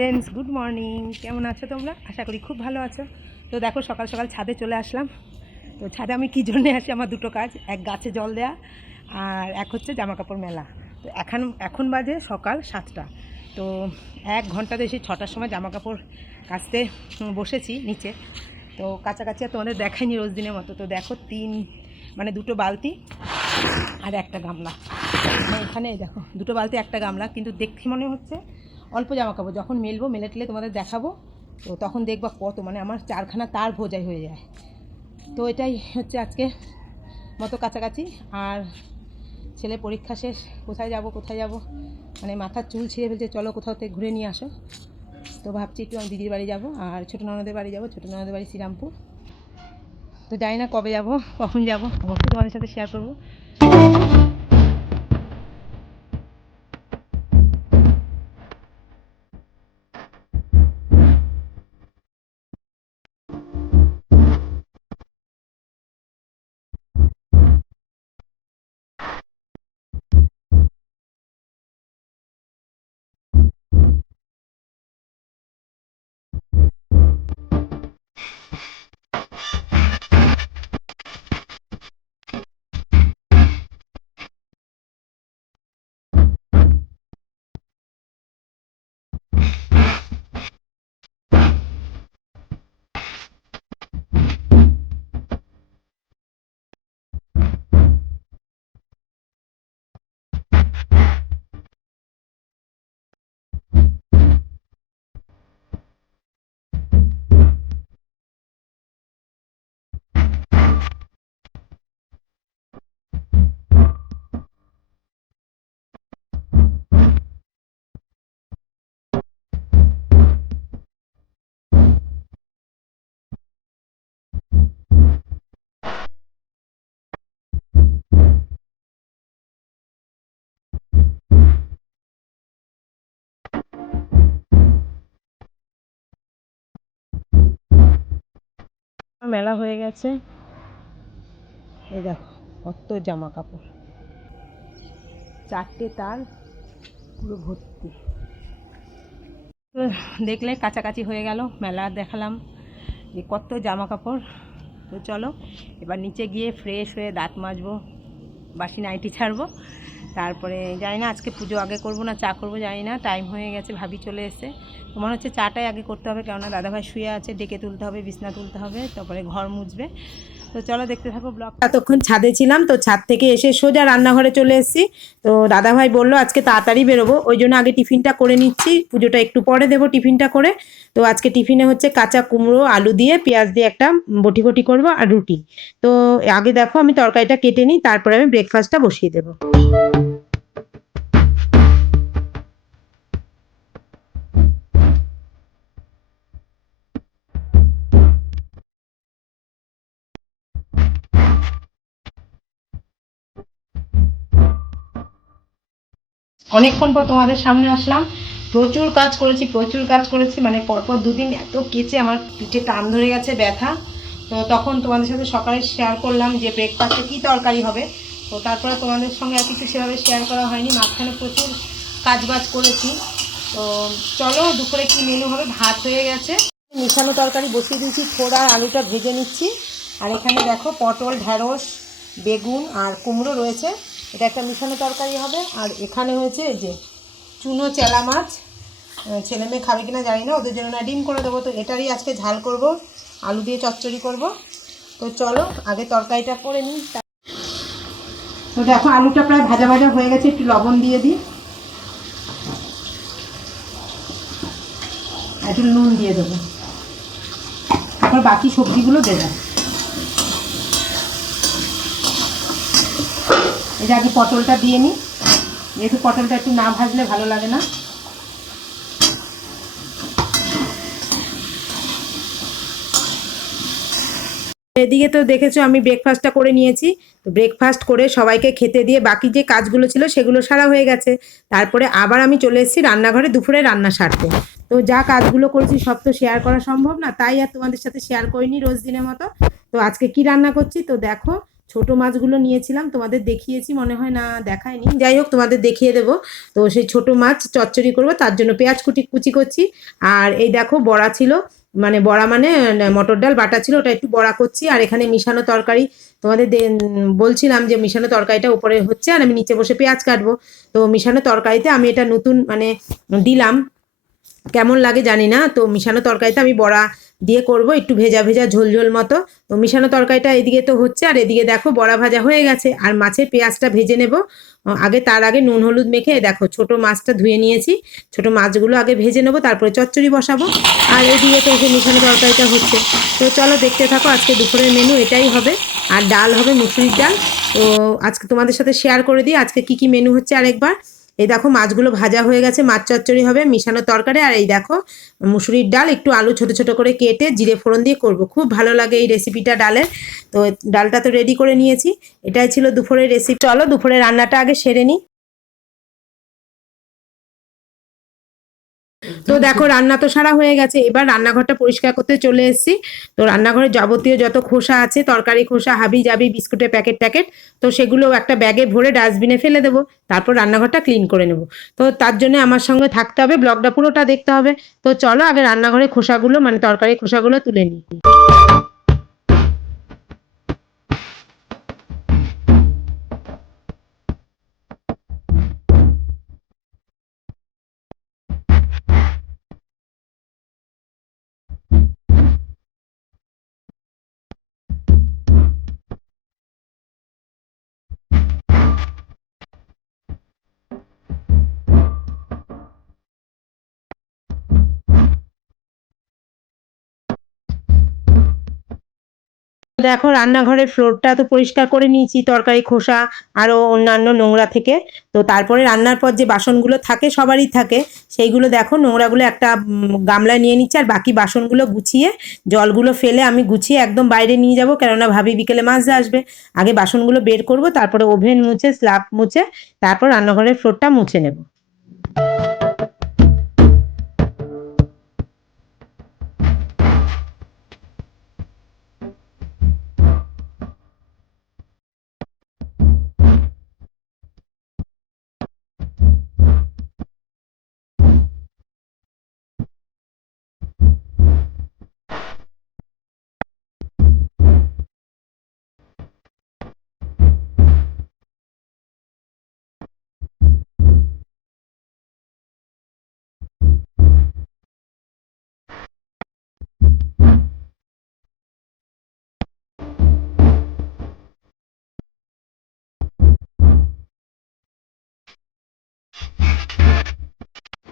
Friends good morning কেমন আছো তোমরা? আশা করি খুব ভালো আছো। তো দেখো, সকাল সকাল ছাদে চলে আসলাম। তো ছাদে আমি কী জন্যে আসি? আমার দুটো কাজ। এক গাছে জল দেয়া আর এক হচ্ছে জামা কাপড় মেলা। তো এখন এখন বাজে সকাল সাতটা। তো এক ঘন্টাতে এসে ছটার সময় জামা কাপড় কাচতে বসেছি নিচে। তো কাছাকাছি আর তোমাদের দেখাইনি রোজ দিনের মতো। তো দেখো, তিন মানে দুটো বালতি আর একটা গামলা। এখানে দেখো, দুটো বালতি, একটা গামলা। কিন্তু দেখতে মনে হচ্ছে অল্প জামা কাপড়। যখন মেলবো, মেলে টেলে তোমাদের দেখাবো। তো তখন দেখবা কত মানে আমার চারখানা তার ভোজাই হয়ে যায়। তো এটাই হচ্ছে আজকে মতো কাছাকাছি। আর ছেলে পরীক্ষা শেষ, কোথায় যাব কোথায় যাব? মানে মাথার চুল ছিঁড়ে ফেলছে, চলো কোথাও থেকে ঘুরে নিয়ে আসো। তো ভাবছি একটু আমি দিদির বাড়ি যাব, আর ছোটো ননদের বাড়ি যাব, ছোটো ননদের বাড়ি শ্রীরামপুর। তো জানি না কবে যাব, কখন যাব অবশ্যই তোমাদের সাথে শেয়ার করব। মেলা হয়ে গেছে। এই দেখো, কত জামা কাপড় চারটে তার, পুরো ভর্তি। দেখলে কাছাকাছি হয়ে গেল, মেলা দেখালাম যে কত জামা কাপড় তো চলো, এবার নিচে গিয়ে ফ্রেশ হয়ে দাঁত মাজবো, বাসি নাইটি ছাড়বো। তারপরে জানি না, আজকে পুজো আগে করব না, চা করব, জানি না টাইম হয়ে গেছে, ভাবি চলে এসে তোমার হচ্ছে চাটাই আগে করতে হবে, কেননা দাদাভাই শুয়ে আছে, ডেকে তুলতে হবে, বিছনা তুলতে হবে, তারপরে ঘর মুছবে। তো চলো দেখতে থাকো ব্লগ। এতক্ষণ ছাদে ছিলাম, তো ছাদ থেকে এসে সোজা রান্নাঘরে চলে এসেছি। তো দাদাভাই বলল, আজকে তাড়াতাড়ি বেরোবো। ওই জন্য আগে টিফিনটা করে নিচ্ছি। পুজোটা একটু পরে দেবো টিফিনটা করে। তো আজকে টিফিনে হচ্ছে কাঁচা কুমড়ো, আলু দিয়ে, পেঁয়াজ দিয়ে একটা বটি বটি করব আর রুটি। তো আগে দেখো আমি তরকারিটা কেটে নিই, তারপরে আমি ব্রেকফাস্টটা বসিয়ে দেবো। অনেকক্ষণ পর তোমাদের সামনে আসলাম। প্রচুর কাজ করেছি, প্রচুর কাজ করেছি। মানে পরপর দুদিন এত কেচে আমার পিঠে টান ধরে গেছে, ব্যথা। তো তখন তোমাদের সাথে সকালে শেয়ার করলাম যে ব্রেকফাস্টে কী তরকারি হবে। তো তারপরে তোমাদের সঙ্গে আর কিছু সেভাবে শেয়ার করা হয়নি। মাঝখানে প্রচুর কাজ বাজ করেছি। তো চলো, দুপুরে কী মেনু হবে? ভাত হয়ে গেছে। মিশানো তরকারি বসিয়ে দিয়েছি থোড়া আলুটা ভেজে নিচ্ছি। আর এখানে দেখো, পটল ঢ্যাঁড়স বেগুন আর কুমড়ো রয়েছে। এটা একটা মিশানো তরকারি হবে। আর এখানে হয়েছে এই যে চুনো চেলা মাছ। ছেলে মেয়ে খাবে কিনা জানি না, ওদের জন্য না ডিম করে দেবো, তো এটারই আজকে ঝাল করব, আলু দিয়ে চচ্চড়ি করব। তো চলো, আগে তরকারিটা করে নিই। তা- দেখো, আলুটা প্রায় ভাজা ভাজা হয়ে গেছে, একটু লবণ দিয়ে দিই। একটু নুন দিয়ে দেবো। তারপর বাকি সবজিগুলো দেবো। এই যে আগে পটলটা দিয়ে নিই। যেহেতু পটলটা একটু না ভাজলে ভালো লাগে না। এদিকে তো দেখেছ আমি ব্রেকফাস্টটা করে নিয়েছি। তো ব্রেকফাস্ট করে সবাইকে খেতে দিয়ে বাকি যে কাজগুলো ছিল সেগুলো সারা হয়ে গেছে। তারপরে আবার আমি চলে এসেছি রান্নাঘরে দুপুরে রান্না সারতে। তো যা কাজগুলো করেছি সব তো শেয়ার করা সম্ভব না। তাই আর তোমাদের সাথে শেয়ার করিনি রোজ দিনের মতো। তো আজকে কি রান্না করছি? তো দেখো ছোট মাছগুলো নিয়েছিলাম, তোমাদের দেখিয়েছি, মনে হয় না দেখায়নি। যাই হোক, তোমাদের দেখিয়ে দেবো। তো সেই ছোট মাছ চচ্চড়ি করব, তার জন্য পেঁয়াজ কুটি কুচি করছি। আর এই দেখো, বড়া ছিল মানে বড়া মানে মটর ডাল, বাটা ছিল, ওটা একটু বড়া করছি। আর এখানে মিশানো তরকারি, তোমাদের বলছিলাম যে মিশানো তরকারিটা উপরে হচ্ছে, আর আমি নিচে বসে পেঁয়াজ কাটবো। তো মিশানো তরকারিতে আমি এটা নতুন মানে দিলাম। কেমন লাগে জানি না। তো মিশানো তরকারিতে আমি বড়া দিয়ে করব, একটু ভেজা ভেজা ঝোল ঝোল মতো। তো মিশানো তরকারিটা এদিকে তো হচ্ছে, আর এদিকে দেখো বড়া ভাজা হয়ে গেছে। আর মাছের পেঁয়াজটা ভেজে নেব। আগে তার আগে নুন হলুদ মেখে দেখো ছোট মাছটা ধুয়ে নিয়েছি। ছোট মাছগুলো আগে ভেজে নেব, তারপরে চচ্চড়ি বসাবো। আর এদিকে তো যে মিশানো তরকারিটা হচ্ছে। তো চলো দেখতে থাকো, আজকে দুপুরের মেনু এটাই হবে। আর ডাল হবে মুসুরির ডাল। তো আজকে তোমাদের সাথে শেয়ার করে দিই, আজকে কি কি মেনু হচ্ছে আরেকবার। এই দেখো মাছগুলো ভাজা হয়ে গেছে, মাছ চচ্চড়ি হবে, মিশানো তরকারি, আর এই দেখো মুসুরির ডাল, একটু আলু ছোট ছোট করে কেটে জিরে ফোড়ন দিয়ে করব। খুব ভালো লাগে এই রেসিপিটা ডালের। তো ডালটা তো রেডি করে নিয়েছি। এটাই ছিল দুপুরের রেসিপি চলো দুপুরের রান্নাটা আগে সেরে নিই। তো দেখো, রান্না তো সারা হয়ে গেছে। এবার রান্নাঘরটা পরিষ্কার করতে চলে এসেছি। তো রান্নাঘরের যাবতীয় যত খোসা আছে, তরকারি খোসা, হাবি জাবি, বিস্কুটের প্যাকেট ট্যাকেট, তো সেগুলো একটা ব্যাগে ভরে ডাস্টবিনে ফেলে দেবো। তারপর রান্নাঘরটা ক্লিন করে নেব। তো তার জন্য আমার সঙ্গে থাকতে হবে, ব্লগটা পুরোটা দেখতে হবে। তো চলো আগে রান্নাঘরের খোসাগুলো মানে তরকারি খোসাগুলো তুলে নিই। দেখো, রান্নাঘরের ফ্লোরটা তো পরিষ্কার করে নিয়েছি, তরকারি, খোসা আরও অন্যান্য নোংরা থেকে। তো তারপরে রান্নার পর যে বাসনগুলো থাকে, সবারই থাকে, সেইগুলো দেখো, নোংরাগুলো একটা গামলায় নিয়ে নিচ্ছে, আর বাকি বাসনগুলো গুছিয়ে, জলগুলো ফেলে আমি গুছিয়ে একদম বাইরে নিয়ে যাব, কেননা ভাবি বিকেলে মাছ দিয়ে আসবে। আগে বাসনগুলো বের করব, তারপরে ওভেন মুছে, স্ল্যাব মুছে, তারপর রান্নাঘরের ফ্লোরটা মুছে নেব।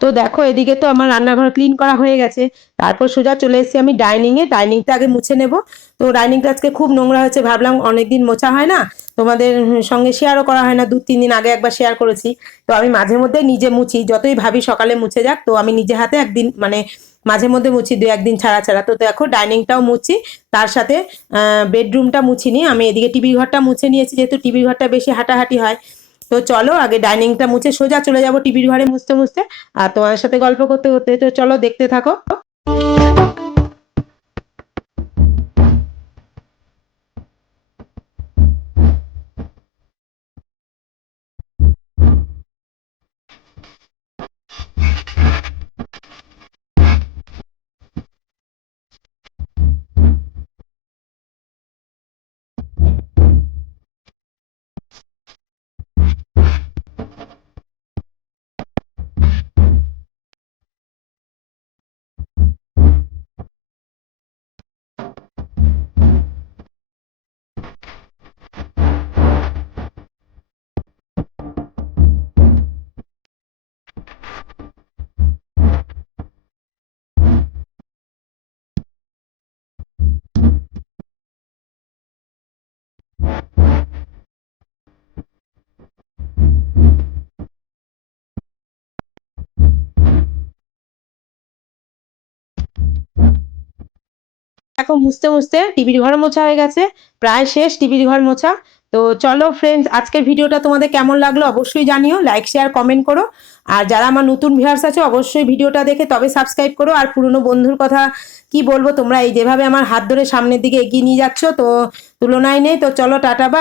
তো দেখো, এদিকে তো আমার রান্নাঘর ক্লিন করা হয়ে গেছে। তারপর সোজা চলে এসেছি আমি ডাইনিংয়ে ডাইনিংটা আগে মুছে নেব। তো ডাইনিংটা আজকে খুব নোংরা হয়েছে, ভাবলাম অনেকদিন মোছা হয় না। তোমাদের সঙ্গে শেয়ারও করা হয় না। দু, তিন দিন আগে একবার শেয়ার করেছি। তো আমি মাঝে মধ্যে নিজে মুছি। যতই ভাবি সকালে মুছে যাক, তো আমি নিজে হাতে একদিন মানে মাঝে মধ্যে মুছি দু একদিন ছাড়া ছাড়া। তো দেখো ডাইনিংটাও মুছি। তার সাথে বেডরুমটা মুছিনি। আমি এদিকে টিভি ঘরটা মুছে নিয়েছি। যেহেতু টিভি ঘরটা বেশি হাঁটাহাঁটি হয় তো চলো, আগে ডাইনিংটা মুছে সোজা চলে যাব টিভির ঘরে মুছতে মুছতে, আর তোমার সাথে গল্প করতে করতে। তো চলো, দেখতে থাকো। দেখো মুছতে মুছতে টিভির ঘর মোছা হয়ে গেছে, প্রায় শেষ টিভির ঘর মোছা। তো চলো ফ্রেন্ডস আজকের ভিডিওটা তোমাদের কেমন লাগল অবশ্যই জানিও লাইক শেয়ার কমেন্ট করো। আর যারা আমার নতুন ভিউয়ার্স আছে, অবশ্যই ভিডিওটা দেখে তবে সাবস্ক্রাইব করো। আর পুরনো বন্ধুর কথা কি বলব, তোমরা এই যেভাবে আমার হাত ধরে সামনের দিকে এগিয়ে নিয়ে যাচ্ছ, তো তুলনায় নেই। তো চলো, টাটা বা